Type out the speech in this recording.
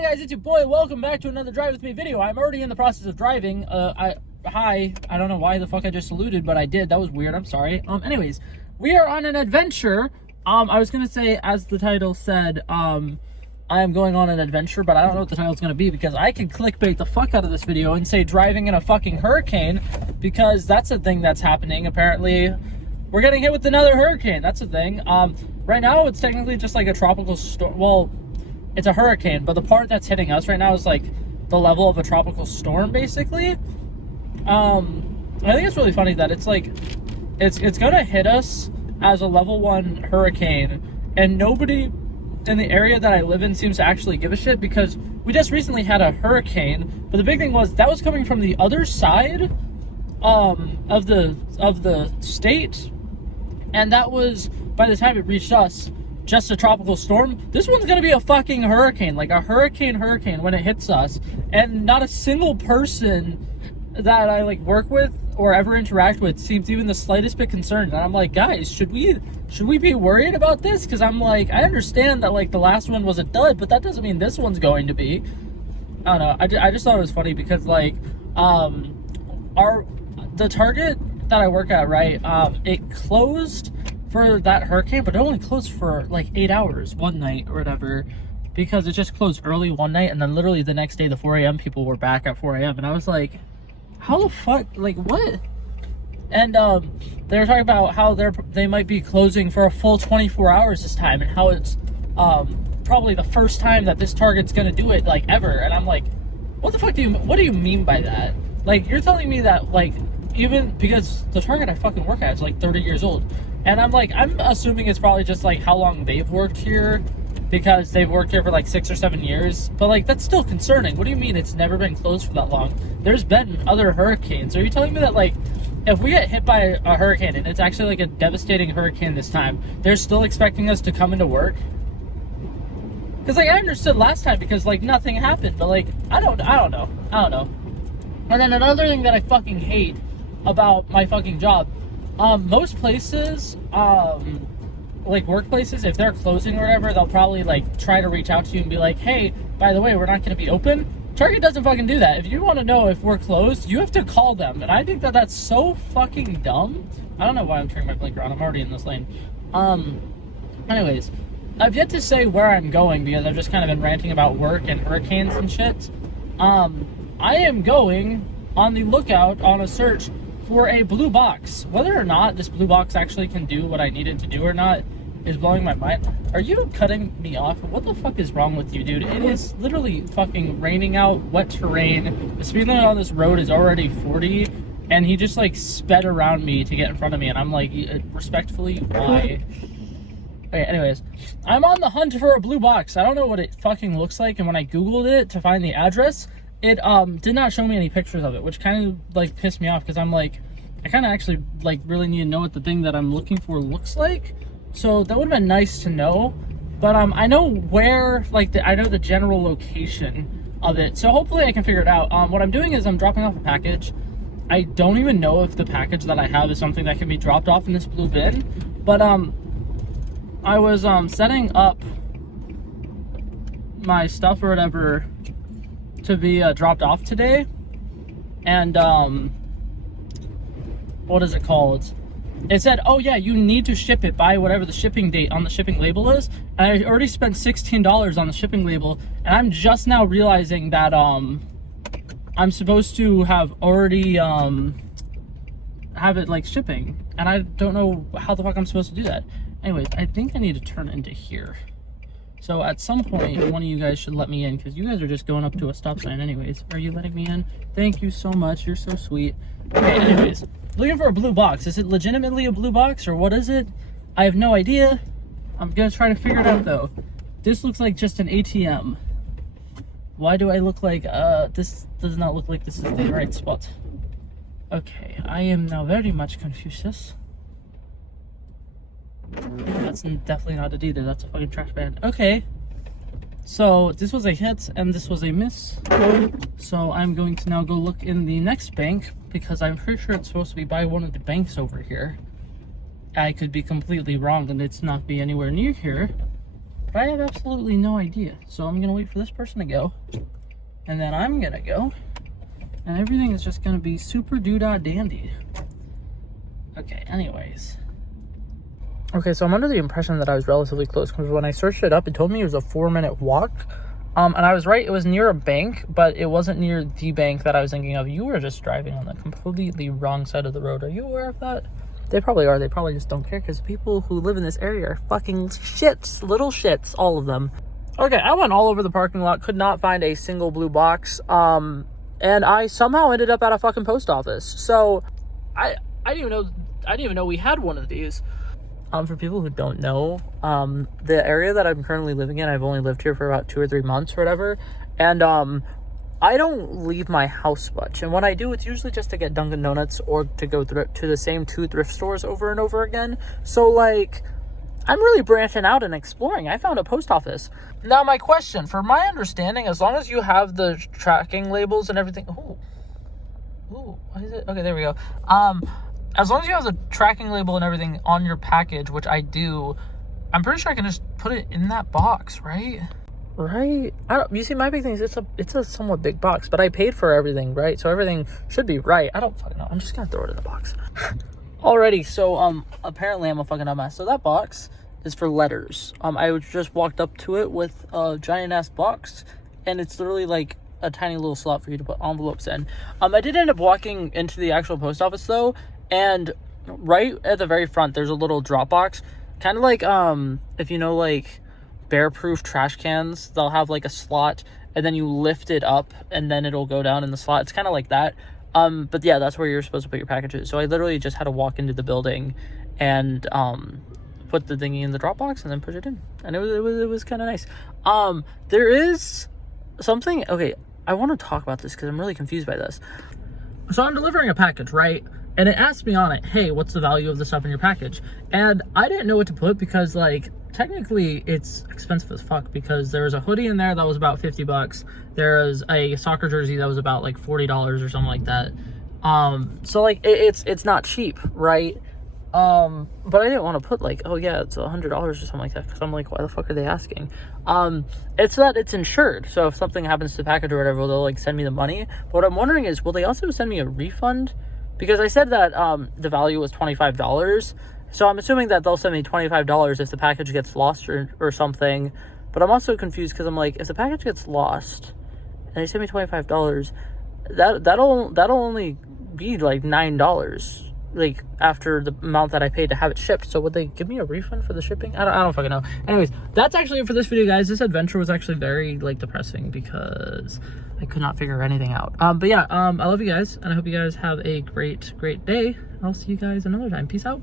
on, guys? It's your boy. Welcome back to another Drive With Me video. I'm already in the process of driving. Hi. I don't know why the fuck I just saluted, but I did. That was weird. I'm sorry. Anyways, we are on an adventure. I was gonna say, as the title said, I am going on an adventure, but I don't know what the title's gonna be because I could clickbait the fuck out of this video and say driving in a fucking hurricane, because that's a thing that's happening. Apparently, we're getting hit with another hurricane. That's a thing. Right now, it's technically just like a tropical storm. Well, it's a hurricane, but the part that's hitting us right now is like the level of a tropical storm, basically. I think it's really funny that it's like it's gonna hit us as a level 1 hurricane, and nobody in the area that I live in seems to actually give a shit, because we just recently had a hurricane, but the big thing was that was coming from the other side of the state, and that was, by the time it reached us, just a tropical storm. This one's gonna be a fucking hurricane, like a hurricane when it hits us, and not a single person that I like work with or ever interact with seems even the slightest bit concerned. And I'm like, guys, should we be worried about this? Because I'm like, I understand that like the last one was a dud, but that doesn't mean this one's going to be. I don't know. I just thought it was funny because like the Target that I work at, right, it closed for that hurricane, but it only closed for like 8 hours one night or whatever, because it just closed early one night, and then literally the next day, the 4 a.m. people were back at 4 a.m. and I was like, how the fuck, like, what? And they were talking about how they might be closing for a full 24 hours this time, and how it's probably the first time that this Target's gonna do it, like, ever. And I'm like, what the fuck what do you mean by that? Like, you're telling me that, like, even because the Target I fucking work at is like 30 years old, and I'm like, I'm assuming it's probably just like how long they've worked here, because they've worked here for like 6 or 7 years. But like, that's still concerning. What do you mean it's never been closed for that long? There's been other hurricanes. Are you telling me that like, if we get hit by a hurricane and it's actually like a devastating hurricane this time, they're still expecting us to come into work? Because like, I understood last time because like nothing happened, but like, I don't know. And then another thing that I fucking hate about my fucking job, most places, like workplaces, if they're closing or whatever, they'll probably like try to reach out to you and be like, hey, by the way, we're not going to be open. Target doesn't fucking do that. If you want to know if we're closed, you have to call them, and I think that that's so fucking dumb. I don't know why I'm turning my blinker on. I'm already in this lane. Anyways, I've yet to say where I'm going because I've just kind of been ranting about work and hurricanes and shit. I am going on the lookout on a search for a blue box. Whether or not this blue box actually can do what I need it to do or not is blowing my mind. Are you cutting me off? What the fuck is wrong with you, dude? It is literally fucking raining out, wet terrain. The speed limit on this road is already 40, and he just like sped around me to get in front of me, and I'm like, respectfully, why? Okay, anyways, I'm on the hunt for a blue box. I don't know what it fucking looks like, and when I googled it to find the address, it did not show me any pictures of it, which kind of like pissed me off, because I'm like, I kind of actually like really need to know what the thing that I'm looking for looks like. So that would have been nice to know, but I know where, like, I know the general location of it, so hopefully I can figure it out. What I'm doing is I'm dropping off a package. I don't even know if the package that I have is something that can be dropped off in this blue bin, but I was setting up my stuff or whatever to be dropped off today, and what is it called? It said, oh yeah, you need to ship it by whatever the shipping date on the shipping label is, and I already spent $16 on the shipping label, and I'm just now realizing that I'm supposed to have already have it like shipping, and I don't know how the fuck I'm supposed to do that. Anyways, I think I need to turn into here. So at some point, one of you guys should let me in, because you guys are just going up to a stop sign anyways. Are you letting me in? Thank you so much. You're so sweet. Okay, anyways, looking for a blue box. Is it legitimately a blue box, or what is it? I have no idea. I'm going to try to figure it out, though. This looks like just an ATM. Why do I look like, this does not look like this is the right spot. Okay, I am now very much confused. That's definitely not it either. That's a fucking trash bag. Okay. So this was a hit and this was a miss. So I'm going to now go look in the next bank, because I'm pretty sure it's supposed to be by one of the banks over here. I could be completely wrong and it's not be anywhere near here. But I have absolutely no idea. So I'm gonna wait for this person to go. And then I'm gonna go. And everything is just gonna be super doodah dandy. Okay, anyways. Okay, so I'm under the impression that I was relatively close, because when I searched it up, it told me it was a 4-minute walk. And I was right, it was near a bank, but it wasn't near the bank that I was thinking of. You were just driving on the completely wrong side of the road. Are you aware of that? They probably are. They probably just don't care, because people who live in this area are fucking shits. Little shits, all of them. Okay, I went all over the parking lot, could not find a single blue box. And I somehow ended up at a fucking post office. So I didn't even know we had one of these. For people who don't know, the area that I'm currently living in, I've only lived here for about 2 or 3 months or whatever, and I don't leave my house much, and when I do, it's usually just to get Dunkin' Donuts or to go to the same 2 thrift stores over and over again. So like, I'm really branching out and exploring. I found a post office. Now my question, for my understanding, as long as you have the tracking labels and everything, ooh, what is it? Okay, there we go. As long as you have the tracking label and everything on your package, which I do, I'm pretty sure I can just put it in that box, right? Right? You see, my big thing is it's a somewhat big box, but I paid for everything, right? So everything should be right. I don't fucking know. I'm just gonna throw it in the box. Alrighty, so apparently I'm a fucking dumbass. So that box is for letters. I just walked up to it with a giant ass box, and it's literally like a tiny little slot for you to put envelopes in. I did end up walking into the actual post office though. And right at the very front, there's a little drop box. Kind of like, if you know, like, bear-proof trash cans, they'll have, like, a slot, and then you lift it up, and then it'll go down in the slot. It's kind of like that. But yeah, that's where you're supposed to put your packages. So I literally just had to walk into the building and, put the thingy in the drop box and then push it in. And it was kind of nice. There is something, okay, I want to talk about this because I'm really confused by this. So I'm delivering a package, right? And it asked me on it, hey, what's the value of the stuff in your package? And I didn't know what to put because, like, technically it's expensive as fuck, because there was a hoodie in there that was about 50 bucks. There was a soccer jersey that was about like $40 or something like that. So like it's not cheap, right? But I didn't want to put like, oh yeah, it's $100 or something like that, because I'm like, why the fuck are they asking? It's that it's insured, so if something happens to the package or whatever, they'll like send me the money. But what I'm wondering is, will they also send me a refund? Because I said that the value was $25, so I'm assuming that they'll send me $25 if the package gets lost or something. But I'm also confused because I'm like, if the package gets lost and they send me $25, that'll only be like $9, like after the amount that I paid to have it shipped. So would they give me a refund for the shipping? I don't fucking know. Anyways, that's actually it for this video, guys. This adventure was actually very like depressing because I could not figure anything out. But yeah, I love you guys, and I hope you guys have a great day. I'll see you guys another time. Peace out.